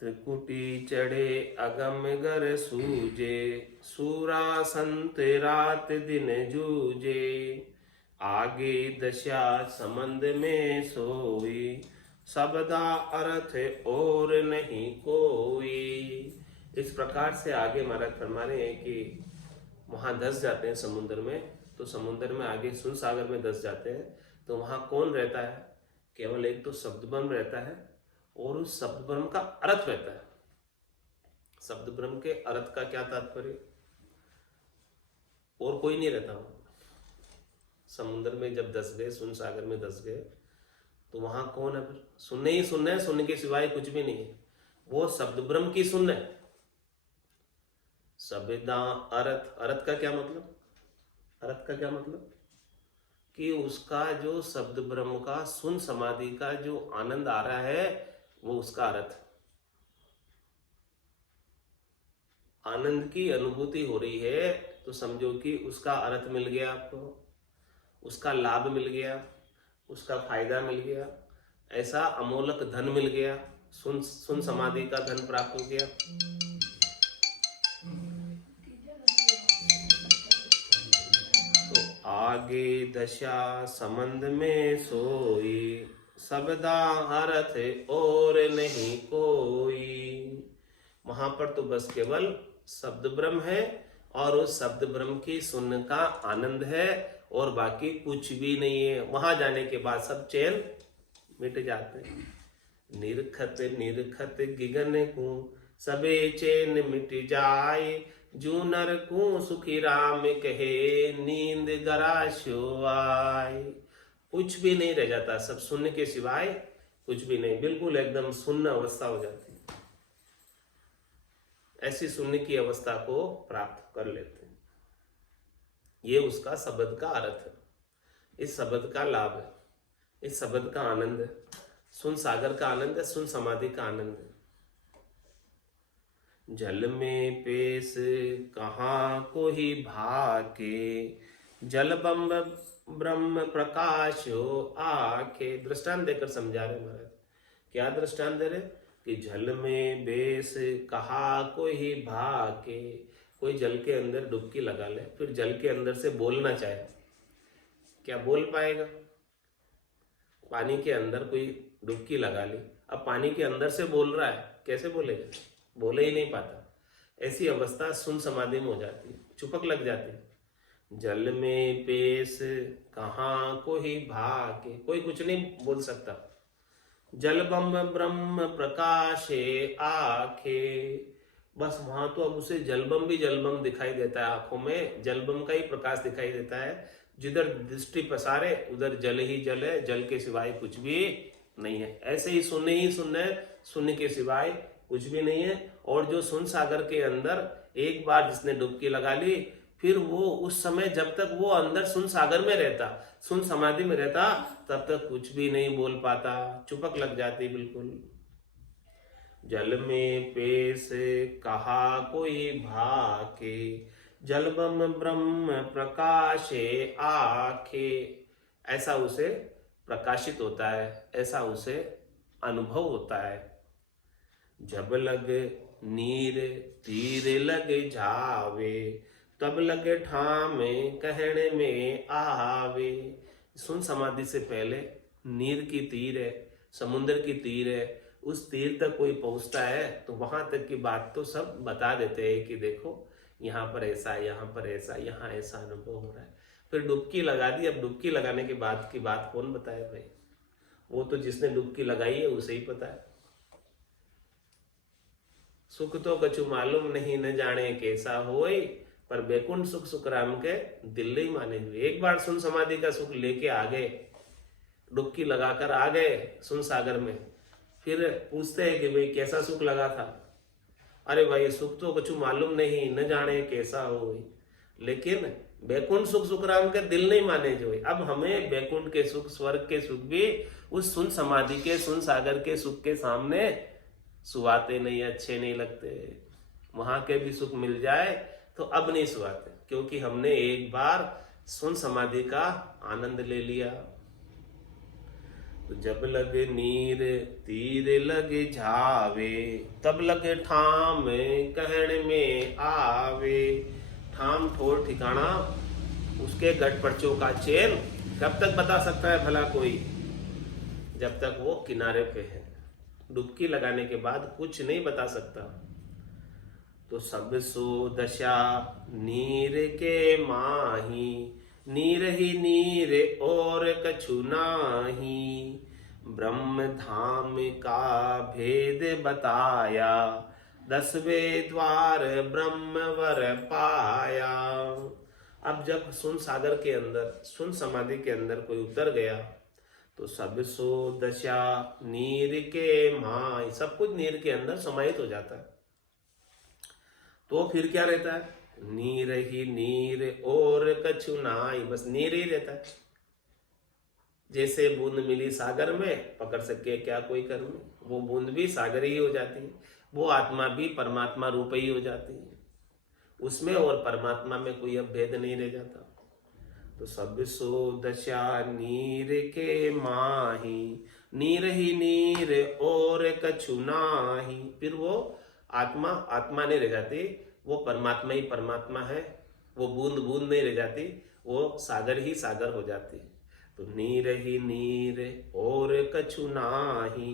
त्रिकुटी चढ़े अगम गर सूजे, सूरा संत रात दिन जूझे। आगे दशा संबंध में सोई, सबदा अर्थ और नहीं कोई। इस प्रकार से आगे महाराज फरमा रहे हैं कि वहां धस जाते हैं समुद्र में, तो समुद्र में आगे सुन सागर में धस जाते हैं, तो वहां कौन रहता है? केवल एक तो शब्द ब्रह्म रहता है और उस शब्द ब्रह्म का अर्थ रहता है। शब्द ब्रह्म के अर्थ का क्या तात्पर्य? और कोई नहीं रहता वहां। समुद्र में जब धस गए, सुन सागर में धस गए, तो वहां कौन है? फिर सुनने ही सुनना है, सुनने के सिवाय कुछ भी नहीं है। वो शब्द ब्रह्म की सुनना है। शब्दा अर्थ, अर्थ का क्या मतलब? अर्थ का क्या मतलब? कि उसका जो शब्द ब्रह्म का सुन समाधि का जो आनंद आ रहा है, वो उसका अर्थ। आनंद की अनुभूति हो रही है, तो समझो कि उसका अर्थ मिल गया आपको, उसका लाभ मिल गया, उसका फायदा मिल गया, ऐसा अमोलक धन मिल गया, सुन समाधि का धन प्राप्त हो गया। तो आगे दशा संबंध में सोई, सबदा अर्थ और नहीं कोई। वहां पर तो बस केवल शब्द ब्रह्म है और उस शब्द ब्रह्म की सुनने का आनंद है, और बाकी कुछ भी नहीं है। वहां जाने के बाद सब चैन मिट जाते हैं। निरखत निरखत गिगन को सबे चैन मिट जाए, जू नर को सुखी राम कहे, नींद गराशो आए। कुछ भी नहीं रह जाता, सब सुनने के सिवाय कुछ भी नहीं, बिल्कुल एकदम सुन्न अवस्था हो जाती है। ऐसी सुनने की अवस्था को प्राप्त कर लेते हैं। ये उसका शब्द का अर्थ है, इस शब्द का लाभ है, इस शब्द का आनंद है, सुन सागर का आनंद है, सुन समाधि का आनंद है। जल में पेश कहाँ को ही भाके, जल ब्रह्म प्रकाश हो आखे। दृष्टांत देकर समझा रहे महाराज। क्या दृष्टांत दे रहे? कि जल में बेस कहा को ही भाके। कोई जल के अंदर डुबकी लगा ले, फिर जल के अंदर से बोलना चाहे, क्या बोल पाएगा? पानी के अंदर कोई डुबकी लगा ली, अब पानी के अंदर से बोल रहा है, कैसे बोलेगा? बोले ही नहीं पाता। ऐसी अवस्था सुन समाधि में हो जाती है, चुपक लग जाती है। जल में पेश कहाँ को ही भाके, कोई कुछ नहीं बोल सकता। जल ब्रह्म प्रकाशे आखे, बस वहां तो अब उसे जलबम भी जलबम दिखाई देता है, आंखों में जलबम का ही प्रकाश दिखाई देता है। जिधर दृष्टि पसारे उधर जल ही जल है, जल के सिवाय कुछ भी नहीं है। ऐसे ही सुनने है, सुनने के सिवाय कुछ भी नहीं है। और जो सुन सागर के अंदर एक बार जिसने डुबकी लगा ली, फिर वो उस समय जब तक वो अंदर सुन सागर में रहता, सुन समाधि में रहता, तब तक कुछ भी नहीं बोल पाता, चुपक लग जाती बिल्कुल। जल में पेश कहा कोई भाके, जल ब्रह्म प्रकाशे आखे। ऐसा उसे प्रकाशित होता है, ऐसा उसे अनुभव होता है। जब लग नीर तीर लगे जावे, तब लगे ठामे कहने में आवे। सुन समाधि से पहले नीर की तीर है, समुद्र की तीर है, उस तीर तक कोई पहुंचता है तो वहां तक की बात तो सब बता देते हैं कि देखो यहाँ पर ऐसा, यहाँ पर ऐसा, यहाँ ऐसा अनुभव हो रहा है। फिर डुबकी लगा दी, अब डुबकी लगाने के बाद की बात कौन बताए भाई? वो तो जिसने डुबकी लगाई है उसे ही पता है। सुख तो कछु मालूम नहीं, न जाने कैसा होए, पर बैकुंठ सुख सुख राम के दिल ही माने हुए। एक बार सुन समाधि का सुख लेके आ गए, डुबकी लगाकर आ गए सुन सागर में, फिर पूछते हैं कि भाई कैसा सुख लगा था? अरे भाई सुख तो कछु मालूम नहीं, न जाने कैसा हो, लेकिन बैकुंठ सुख सुख राम के दिल नहीं माने जो। अब हमें बैकुंठ के सुख, स्वर्ग के सुख भी उस सुन समाधि के, सुन सागर के सुख के सामने सुहाते नहीं, अच्छे नहीं लगते। वहां के भी सुख मिल जाए तो अब नहीं सुहाते, क्योंकि हमने एक बार सुन समाधि का आनंद ले लिया। तो जब लगे नीर तीर लगे झावे, तब लगे ठाम कहण में आवे। ठाम ठोर ठिकाना उसके गट पर्चों का चेन कब तक बता सकता है भला कोई? जब तक वो किनारे पे है। डुबकी लगाने के बाद कुछ नहीं बता सकता। तो सब सो दशा नीर के माही, नीर ही नीर और कछु नाही। ब्रह्म धाम का भेद बताया, 10वें द्वार ब्रह्मवर पाया। अब जब सुन सागर के अंदर, सुन समाधि के अंदर कोई उतर गया तो सब सो दशा नीर के माय, सब कुछ नीर के अंदर समाहित हो जाता है। तो फिर क्या रहता है? नीर ही नीर और कछु नाई, बस नीर ही रहता है। जैसे बूंद मिली सागर में, पकड़ सके क्या कोई कर में, वो बूंद भी सागर ही हो जाती है, वो आत्मा भी परमात्मा रूप ही हो जाती है। उसमें और परमात्मा में कोई अब भेद नहीं रह जाता। तो सब सो दशा नीर के माही, नीर ही नीर और कछु नाही। फिर वो आत्मा आत्मा नहीं रह जाती, वो परमात्मा ही परमात्मा है। वो बूंद बूंद नहीं रह जाती, वो सागर ही सागर हो जाती। तो नीर ही नीर और कछु नाही,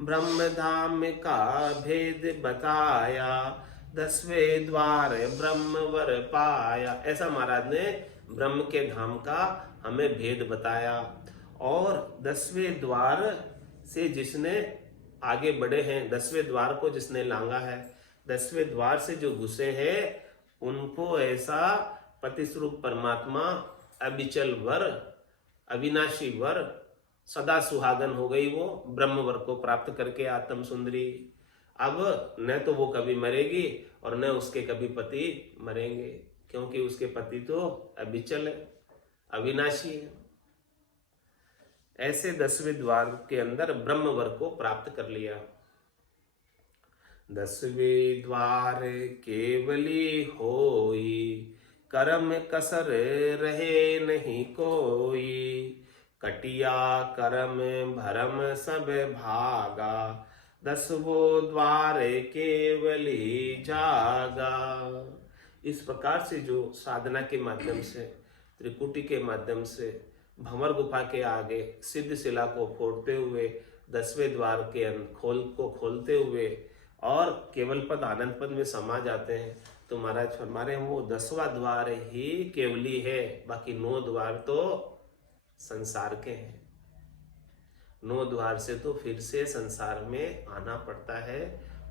ब्रह्म धाम का भेद बताया, 10वें द्वार ब्रह्मवर पाया। ऐसा महाराज ने ब्रह्म के धाम का हमें भेद बताया। और 10वें द्वार से जिसने आगे बढ़े हैं, 10वें द्वार को जिसने लांगा है, 10वें द्वार से जो घुसे हैं, उनको ऐसा पतिस्वरूप परमात्मा अविचल वर, अविनाशी वर, सदा सुहागन हो गई वो ब्रह्म वर को प्राप्त करके आत्म सुंदरी। अब न तो वो कभी मरेगी और न उसके कभी पति मरेंगे, क्योंकि उसके पति तो अविचल है, अविनाशी है। ऐसे 10वें द्वार के अंदर ब्रह्म वर को प्राप्त कर लिया। 10वें द्वार केवली होई, कर्म कसर रहे नहीं कोई। कटिया कर्म भरम सब भागा, 10वों द्वार केवली जागा। इस प्रकार से जो साधना के माध्यम से, त्रिकुटी के माध्यम से, भंवर गुफा के आगे सिद्ध शिला को फोड़ते हुए, 10वें द्वार के खोलते हुए और केवल पद आनंद पद में समा जाते हैं, तो महाराज फरमा रहे हैं वो 10वां द्वार ही केवली है, बाकी 9 द्वार तो संसार के हैं। 9 द्वार से तो फिर से संसार में आना पड़ता है,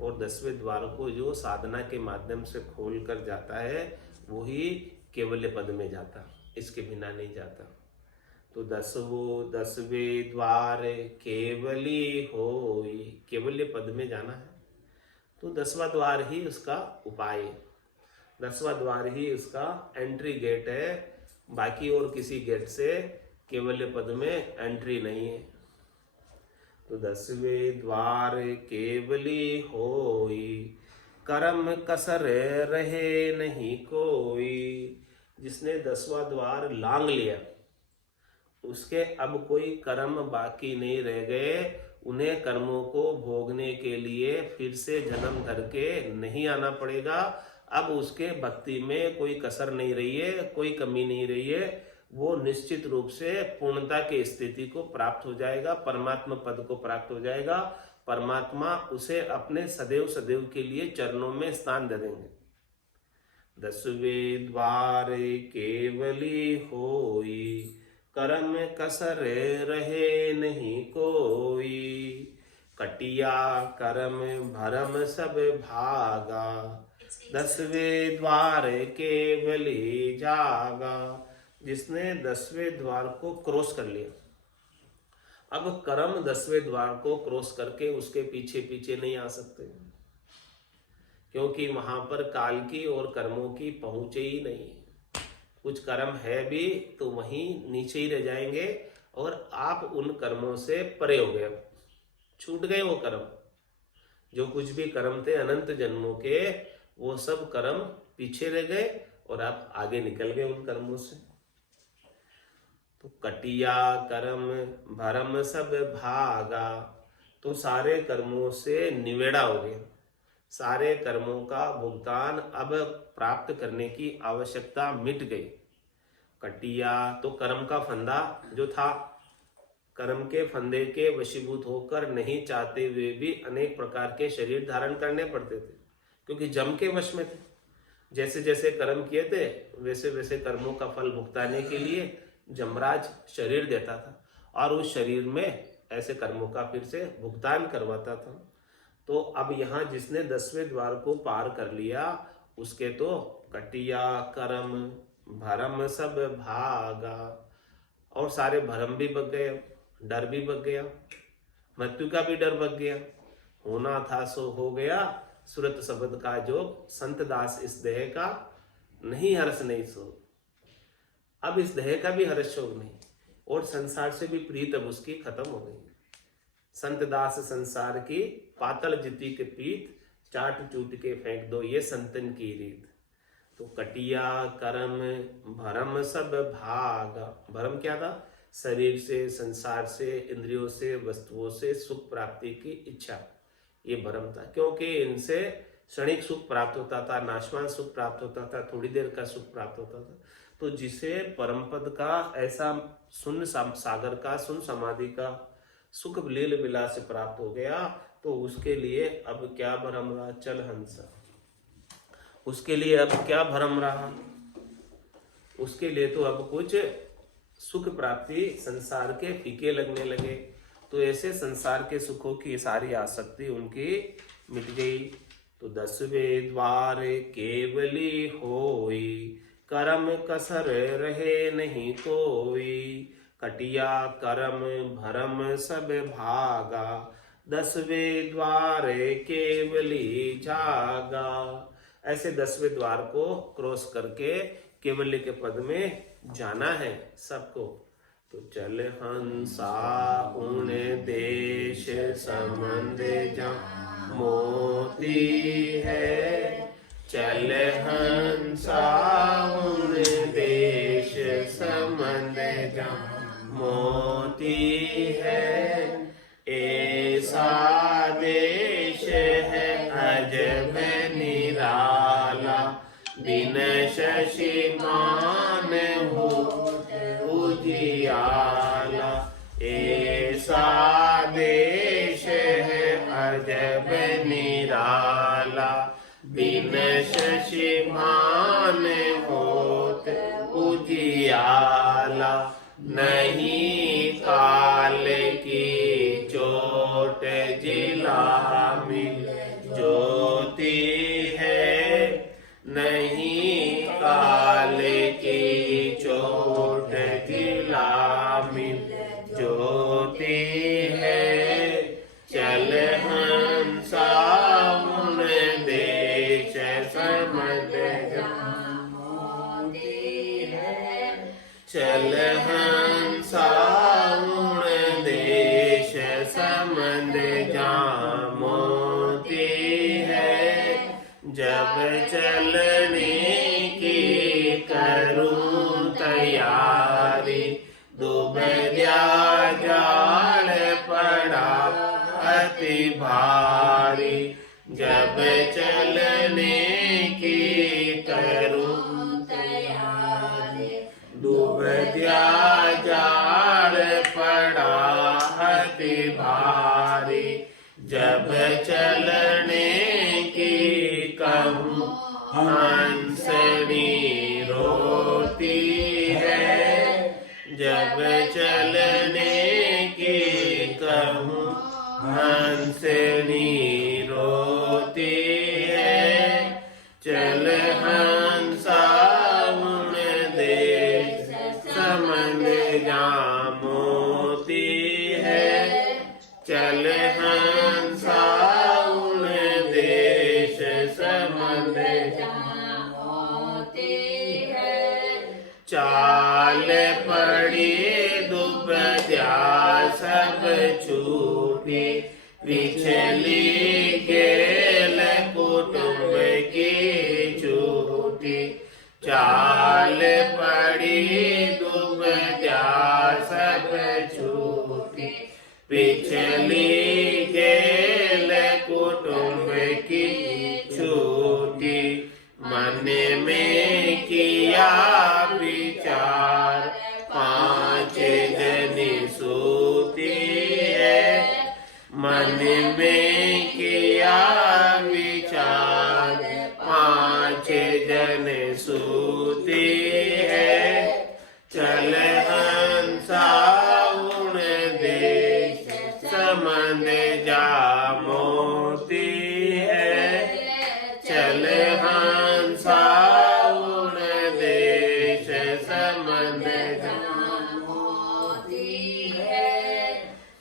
और 10वें द्वार को जो साधना के माध्यम से खोल कर जाता है वही केवल्य पद में जाता, इसके बिना नहीं जाता। तो 10वें द्वार केवली होई, केवल्य पद में जाना है तो 10वां द्वार ही उसका उपाय, 10वां द्वार ही उसका एंट्री गेट है। बाकी और किसी गेट से केवल्य पद में एंट्री नहीं है। तो 10वें द्वार केवली होई, कर्म कसर रहे नहीं कोई। जिसने 10वां द्वार लांग लिया, उसके अब कोई कर्म बाकी नहीं रह गए। उन्हें कर्मों को भोगने के लिए फिर से जन्म धर के नहीं आना पड़ेगा। अब उसके भक्ति में कोई कसर नहीं रही है, कोई कमी नहीं रही है। वो निश्चित रूप से पूर्णता की स्थिति को प्राप्त हो जाएगा, परमात्मा पद को प्राप्त हो जाएगा। परमात्मा उसे अपने सदैव सदैव के लिए चरणों में स्थान दे देंगे। 10वें द्वार केवली होई, कर्म कसर रहे नहीं कोई। कटिया कर्म भरम सब भागा, 10वें द्वार केवली जागा। जिसने 10वें द्वार को क्रॉस कर लिया, अब कर्म 10वें द्वार को क्रॉस करके उसके पीछे पीछे नहीं आ सकते, क्योंकि वहां पर काल की और कर्मों की पहुंच ही नहीं है। कुछ कर्म है भी तो वहीं नीचे ही रह जाएंगे, और आप उन कर्मों से परे हो गए, छूट गए वो कर्म। जो कुछ भी कर्म थे अनंत जन्मों के, वो सब कर्म पीछे रह गए और आप आगे निकल गए उन कर्मों से। तो कटिया कर्म भरम सब भागा, तो सारे कर्मों से निवेड़ा हो गया, सारे कर्मों का भुगतान अब प्राप्त करने की आवश्यकता मिट गई। कटिया तो कर्म का फंदा जो था, कर्म के फंदे के वशीभूत होकर नहीं चाहते हुए भी अनेक प्रकार के शरीर धारण करने पड़ते थे, क्योंकि जम के वश में थे। जैसे जैसे कर्म किए थे वैसे वैसे कर्मों का फल भुगताने के लिए जमराज शरीर देता था और उस शरीर में ऐसे कर्मों का फिर से भुगतान करवाता था। तो अब यहाँ जिसने 10वें द्वार को पार कर लिया उसके तो कटिया कर्म भरम सब भागा, और सारे भरम भी भग गए, डर भी भग गया, मृत्यु का भी डर भग गया। होना था सो हो गया, सुरत शब्द का जोग, संत दास इस देह का नहीं हर्ष नहीं सो। अब इस देह का भी हर्ष शोक नहीं, और संसार से भी प्रीत अब उसकी खत्म हो गई। संत दास संसार की पातल जिति के पीत, चाट चूट के फेंक दो ये संतन की रीत। तो कटिया कर्म भरम सब भागा, भरम क्या था? शरीर से, संसार से, इंद्रियों से, वस्तुओं से सुख प्राप्ति की इच्छा, ये भरम था। क्योंकि इनसे क्षणिक सुख प्राप्त होता था, नाशवान सुख प्राप्त होता था, थोड़ी देर का सुख प्राप्त होता था। तो जिसे परम पद का ऐसा शून्य सागर का, शून्य समाधि का सुख लील विलास से प्राप्त हो गया, तो उसके लिए अब क्या भरम रहा? चल हंसा, उसके लिए अब क्या भरम रहा? उसके लिए तो अब कुछ सुख प्राप्ति संसार के फीके लगने लगे। तो ऐसे संसार के सुखों की सारी आसक्ति उनकी मिट गई। तो 10वें द्वार केवली होई, कर्म कसर रहे नहीं कोई। कटिया कर्म भरम सब भागा, 10वें द्वार केवली जागा। ऐसे 10वें द्वार को क्रॉस करके केवल्य के पद में जाना है सबको। तो चल हंसा उन देश संबंध जा मोती है, चल हंसा उन देश संबंध जा मोती है। ऐसा देश है अजब निराला, बिन शशि मान हो उजियाला। ऐसा देश है अजब निराला, बिन शशि मान होत उजियाला। नहीं काल की चोट जिला मिल ज्योति है, नहीं काल की चोट जिला मिल ज्योति है। चल हंसा उन देश समझ जा मोती है, चल हंसा उन देश समझ जा मोती है। जब चलने की करूं तैयारी, दुबद्या जाल पड़ा अति भारी। जब चलने की करूं तैयारी, दुबद्या जाल पड़ा अति भारी। जब चलने की कहूं हंसनी रोती है, जब चलने की कहूं हंसनी रोती है। चल हंसा उन देश समझ जा मोती है, चल हंसा उन देश समझ जा मोती है। चाल पड़ी दुबद्या सब छूटी, पिछली गेल कुटुंब की छूटी। चाल पड़ी दुबद्या पिछली गेल कुटुंब की छूटी, मन में किया विचार, पांच जनी सूती है। मन में किया विचार, पांच जन सूती है। चल हंसा उन देश, समंद जा मोती है। चल हंसा उन देश, समंद जा मोती है।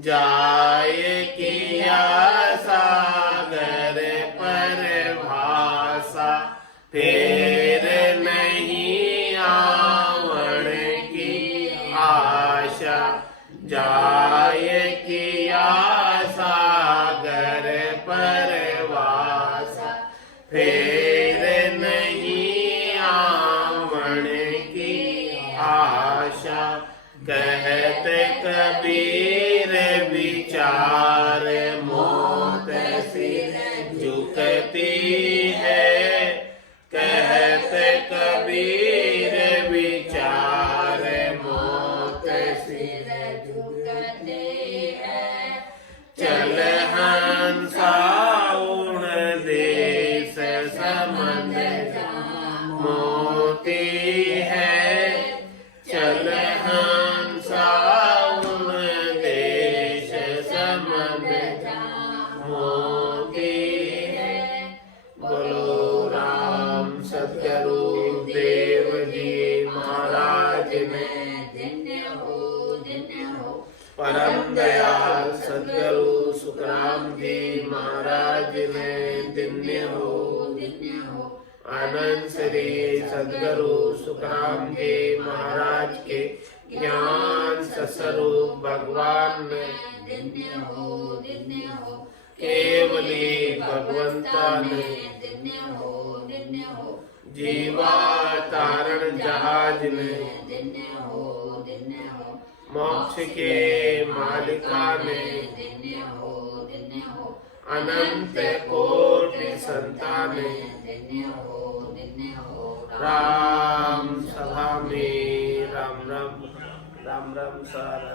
जाय किया सागर पर भाषा, फिर नहीं आवण की आशा। जाय किया सागर पर भाषा, फिर नहीं आवण की आशा। कहत कबीर विचार, मौत सिर झुकती है। कहत कबीर विचार, मौत सिर झुकती है। चल हंसा उन देश, समंद जा मोती है। चल हंसा उन देश, समंद जा मोती है। बोलो राम सतगुरु देव जी महाराज ने धन्य हो। परम दयाल सतगुरु सुखराम जी महाराज ने धन्य हो। आनंद श्री सदगुरु सुखराम जी महाराज के ज्ञान स्वरूप भगवान ने धन्य हो। केवली भगवंता ने धन्य हो। जीवा तारण जहाज ने धन्य हो। मोक्ष के मालिका ने धन्य हो। अनंत कोटि संताने धन्य हो। राम सभा में राम राम राम राम सारा